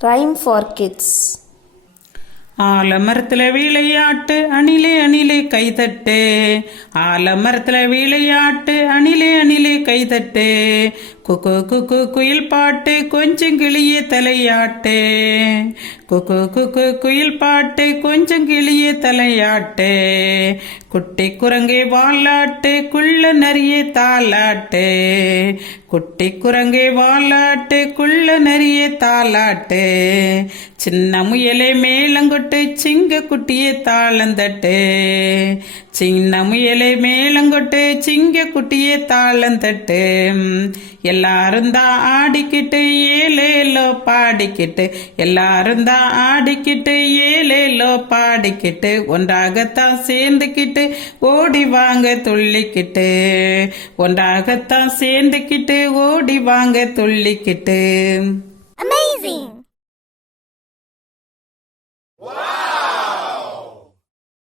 Rhyme for kids. ஆலமரத்துல விளையாட்டு அணிலே அணிலே கைதட்டு, ஆலமரத்துல விளையாட்டு அணிலே அணிலே கைதட்டு, குக்கு குக்கு குயில் பாட்டு கொஞ்சம் கிளிய தலையாட்டு, குக்கு குக்கு குயில் பாட்டு கொஞ்சம் கிளிய தலையாட்டு, குட்டி குரங்கே வாலாட்டு குள்ள நரிய தாலாட்டு, குட்டி குரங்கே வாலாட்டு குள்ள நரிய தாலாட்டு, சின்ன முயலே மேலங்கொட்டு சிங்க குட்டியே தாளந்தட்டு, சின்ன முயலே மேலங்கொட்டு சிங்க குட்டியே தாளந்தட்டு, எல்லாரும் தான் ஆடிக்கிட்டு ஏலேலோ பாடிக்கிட்டு, எல்லாரும் தான் ஆடிக்கிட்டு ஏலேலோ பாடிக்கிட்டு, ஒன்றாகத்தான் சேர்ந்துக்கிட்டு ஓடி வாங்க துள்ளிக்கிட்டு, ஒன்றாகத்தான் சேர்ந்துக்கிட்டு ஓடி வாங்க துள்ளிக்கிட்டு. Amazing!